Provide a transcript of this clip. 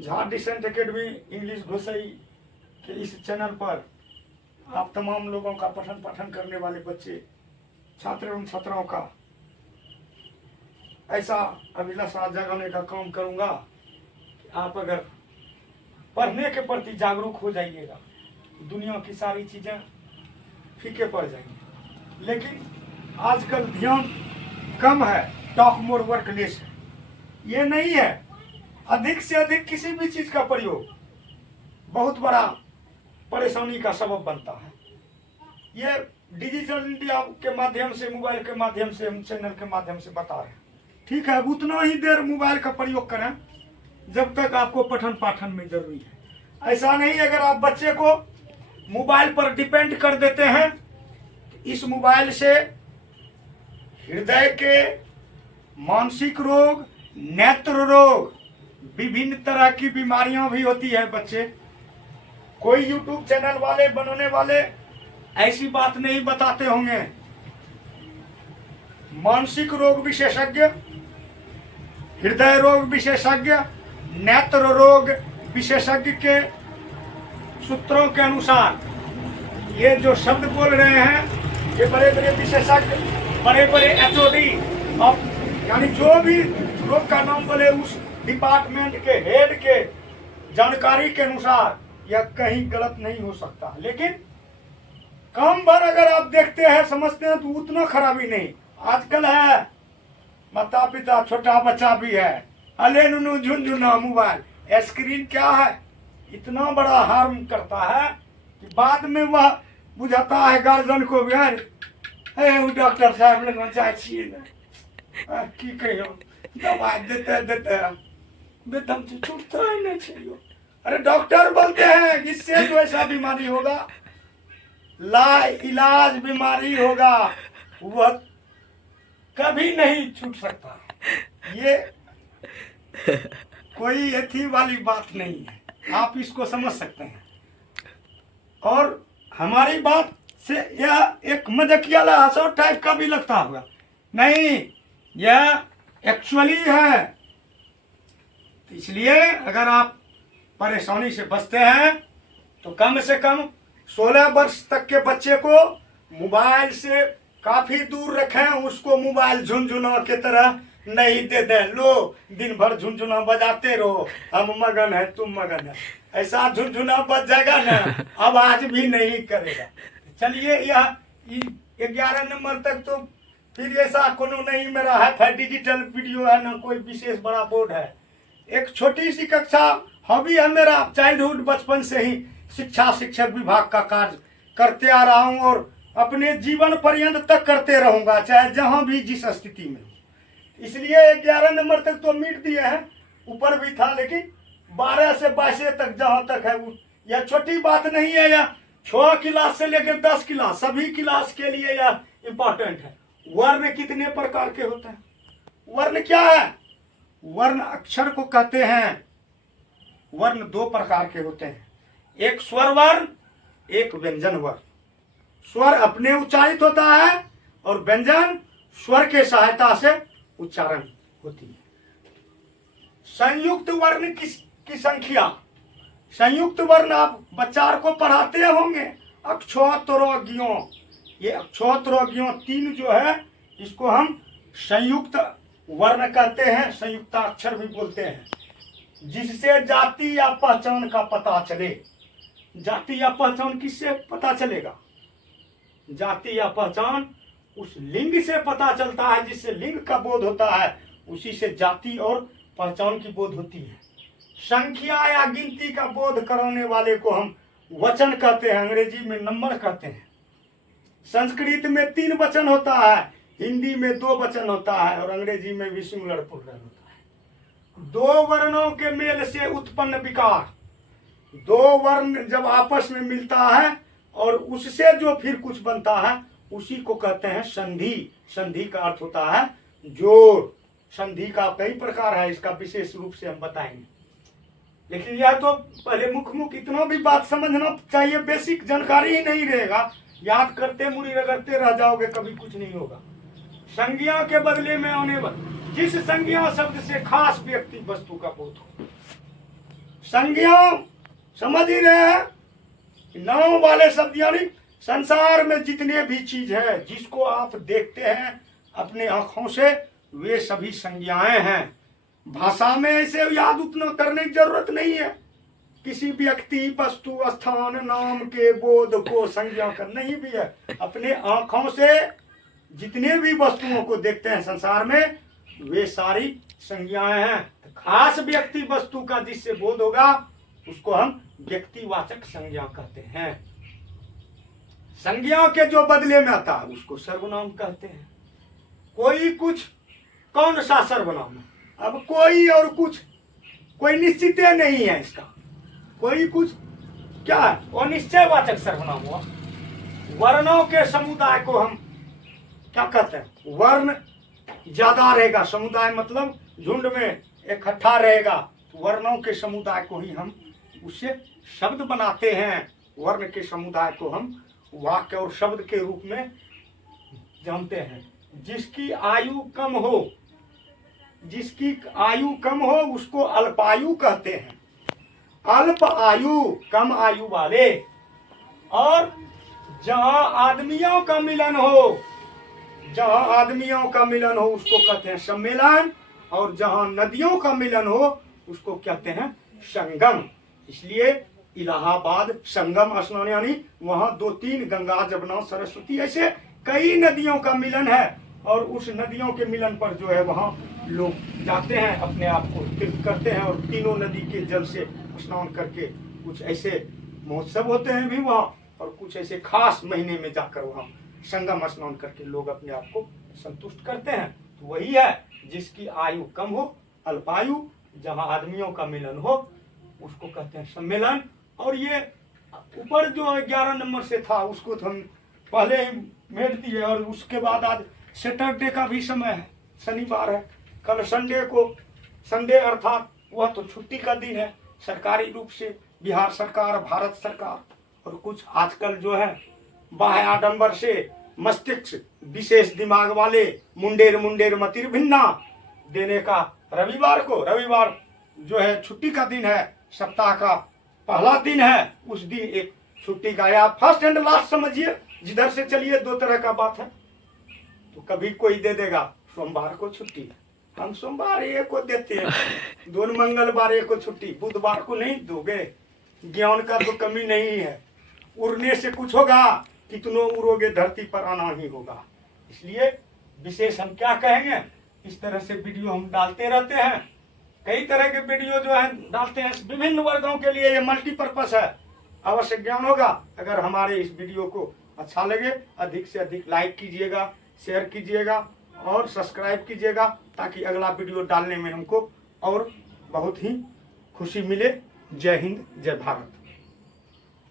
Jha decent academy English घुसई के इस channel पर आप तमाम लोगों का पठन पाठन करने वाले बच्चे छात्र एवं छात्राओं का ऐसा अभिलाषा जगाने का काम करूंगा कि आप अगर पढ़ने के प्रति जागरूक हो जाइएगा, दुनिया की सारी चीज़ें फीके पड़ जाएंगी। लेकिन आजकल ध्यान कम है, टॉक मोर वर्क लेस है। ये नहीं है, अधिक से अधिक किसी भी चीज़ का प्रयोग बहुत बड़ा परेशानी का सबब बनता है। ये डिजिटल इंडिया के माध्यम से, मोबाइल के माध्यम से, हम चैनल के माध्यम से बता रहे हैं। ठीक है, उतना ही देर मोबाइल का प्रयोग करें जब तक आपको पठन पाठन में जरूरी है। ऐसा नहीं अगर आप बच्चे को मोबाइल पर डिपेंड कर देते हैं, इस मोबाइल से हृदय के, मानसिक रोग, नेत्र रोग, विभिन्न तरह की बीमारियां भी होती है। बच्चे कोई यूट्यूब चैनल वाले बनाने वाले ऐसी बात नहीं बताते होंगे। मानसिक रोग विशेषज्ञ, हृदय रोग विशेषज्ञ, नेत्र रोग विशेषज्ञ के सूत्रों के अनुसार ये जो शब्द बोल रहे हैं, ये बड़े बड़े विशेषज्ञ, बड़े बड़े एचओडी यानी जो भी रोग का नाम बोले उस डिपार्टमेंट के हेड के जानकारी के अनुसार यह कहीं गलत नहीं हो सकता। लेकिन कम बार अगर आप देखते हैं, समझते हैं, तो उतना खराबी नहीं। आजकल है माता पिता, छोटा बच्चा भी है, अले नुनू झुनझुना मोबाइल, स्क्रीन क्या है, इतना बड़ा हार्म करता है कि बाद में वह बुझाता है गार्जियन को भी, अरे डॉक्टर साहब लग जाए की कहियो दवाई देते बेदम से छूटता ही नहीं चाहिए। अरे डॉक्टर बोलते हैं इससे जो ऐसा बीमारी होगा, ला इलाज बीमारी होगा, वह कभी नहीं छूट सकता। ये कोई एथी वाली बात नहीं है, आप इसको समझ सकते हैं। और हमारी बात से यह एक मजाकिया हंसो टाइप का भी लगता होगा, नहीं, यह एक्चुअली है। इसलिए अगर आप परेशानी से बचते हैं तो कम से कम 16 वर्ष तक के बच्चे को मोबाइल से काफी दूर रखें। उसको मोबाइल झुनझुना के तरह नहीं दे दें, लो दिन भर झुनझुना बजाते रहो, हम मगन है तुम मगन है, ऐसा झुनझुना बज जाएगा ना, आवाज भी नहीं करेगा। चलिए यह 11 नंबर तक तो फिर ऐसा कोनो नहीं मेरा है डिजिटल वीडियो है ना कोई विशेष बड़ा बोर्ड है। एक छोटी सी कक्षा हॉबी है मेरा, चाइल्डहुड बचपन से ही शिक्षा शिक्षक विभाग का कार्य करते आ रहा हूँ और अपने जीवन पर्यंत तक करते रहूंगा, चाहे जहां भी जिस स्थिति में। इसलिए 11 नंबर तक तो मीट दिए हैं, ऊपर भी था, लेकिन 12 से 22 तक जहां तक है यह छोटी बात नहीं है। यह 6 क्लास से लेकर 10 क्लास सभी क्लास के लिए यह इंपॉर्टेंट है। वर्ण कितने प्रकार के होते हैं? वर्ण क्या है? वर्ण अक्षर को कहते हैं। वर्ण 2 प्रकार के होते हैं, एक स्वर वर्ण, एक व्यंजन वर्ण। स्वर अपने उच्चारित होता है और व्यंजन स्वर के सहायता से उच्चारण होती है। संयुक्त वर्ण की संख्या, संयुक्त वर्ण आप बच्चा को पढ़ाते होंगे, अक्षोत्रज्ञों, ये अक्षोत्रज्ञों 3 जो है इसको हम संयुक्त वर्ण कहते हैं, संयुक्ताक्षर भी बोलते हैं, जिससे जाति या पहचान का पता चले। जाति या पहचान किससे पता चलेगा? जाति या पहचान उस लिंग से पता चलता है, जिससे लिंग का बोध होता है, उसी से जाति और पहचान की बोध होती है। संख्या या गिनती का बोध कराने वाले को हम वचन कहते हैं, अंग्रेजी में नंबर कहते हैं। संस्कृत में 3 वचन होता है, हिंदी में 2 वचन होता है और अंग्रेजी में भी सिंगुलर प्लूरल होता है। 2 वर्णों के मेल से उत्पन्न विकार, 2 वर्ण जब आपस में मिलता है और उससे जो फिर कुछ बनता है उसी को कहते हैं संधि। संधि का अर्थ होता है जोड़। संधि का कई प्रकार है, इसका विशेष रूप से हम बताएंगे। लेकिन यह तो पहले मुख इतना भी बात समझना चाहिए, बेसिक जानकारी ही नहीं रहेगा, याद करते मुड़ी रगड़ते रह जाओगे, कभी कुछ नहीं होगा। संज्ञा के बदले में आने वाले जिस संज्ञा शब्द से खास व्यक्ति वस्तु का बोध हो, संज्ञा समझ ही रहे हैं। नाम वाले शब्द यानी संसार में जितने भी चीज है जिसको आप देखते हैं अपने आंखों से, वे सभी संज्ञाएं हैं। भाषा में ऐसे याद उतना करने की जरूरत नहीं है। किसी व्यक्ति, वस्तु, स्थान, नाम के बोध को संज्ञा करना ही भी है। अपने आंखों से जितने भी वस्तुओं को देखते हैं संसार में, वे सारी संज्ञाएं हैं। खास व्यक्ति वस्तु का जिससे बोध होगा उसको हम व्यक्तिवाचक संज्ञा कहते हैं। संज्ञा के जो बदले में आता है उसको सर्वनाम कहते हैं। कोई कुछ, कौन सा सर्वनाम है? अब कोई और कुछ, कोई निश्चित नहीं है इसका। कोई कुछ क्या है? वो निश्चयवाचक सर्वनाम हुआ। वर्णों के समुदाय को हम क्या कहते हैं? वर्ण ज्यादा रहेगा, समुदाय मतलब झुंड में इकट्ठा रहेगा, वर्णों के समुदाय को ही हम उससे शब्द बनाते हैं। वर्ण के समुदाय को हम वाक्य और शब्द के रूप में जानते हैं। जिसकी आयु कम हो, जिसकी आयु कम हो उसको अल्पायु कहते हैं। अल्प आयु, कम आयु वाले। और जहां आदमियों का मिलन हो, जहां आदमियों का मिलन हो उसको कहते हैं सम्मेलन। और जहां नदियों का मिलन हो उसको कहते हैं संगम। इसलिए इलाहाबाद संगम स्नान यानी वहां 2-3 गंगा, जमुना, सरस्वती ऐसे कई नदियों का मिलन है। और उस नदियों के मिलन पर जो है वहां लोग जाते हैं, अपने आप को तीर्थ करते हैं। और तीनों नदी के जल से स्नान करके कुछ ऐसे महोत्सव होते हैं भी वहाँ, और कुछ ऐसे खास महीने में जाकर वहाँ संगम स्नान करके लोग अपने आप को संतुष्ट करते हैं। तो वही है जिसकी आयु कम हो, अल्पायु। जहाँ आदमियों का मिलन हो उसको कहते हैं सम्मेलन। और ये ऊपर जो 11 नंबर से था उसको तो हम पहले ही मेट दिए। और उसके बाद आज सैटरडे का भी समय है, शनिवार है। कल संडे को, संडे अर्थात वह तो छुट्टी का दिन है सरकारी रूप से। बिहार सरकार, भारत सरकार और कुछ आजकल जो है बाह्य आडंबर से मस्तिष्क विशेष दिमाग वाले मुंडेर मतिर भिन्ना देने का रविवार को, रविवार जो है छुट्टी का दिन है, सप्ताह का पहला दिन है, उस दिन एक छुट्टी का या फर्स्ट एंड लास्ट समझिए, जिधर से चलिए 2 तरह का बात है। तो कभी कोई दे देगा सोमवार को छुट्टी है, हम सोमवार एक को देते हैं, 2 मंगलवार एक को छुट्टी, बुधवार को नहीं दोगे। ज्ञान का तो कमी नहीं है, उड़ने से कुछ होगा, कितनों उड़ोगे धरती पर आना ही होगा। इसलिए विशेष हम क्या कहेंगे, इस तरह से वीडियो हम डालते रहते हैं। कई तरह के वीडियो जो है डालते हैं विभिन्न वर्गों के लिए। ये मल्टीपर्पस है, अवश्य ज्ञान होगा। अगर हमारे इस वीडियो को अच्छा लगे अधिक से अधिक लाइक कीजिएगा, शेयर कीजिएगा और सब्सक्राइब कीजिएगा, ताकि अगला वीडियो डालने में हमको और बहुत ही खुशी मिले। जय हिंद, जय भारत।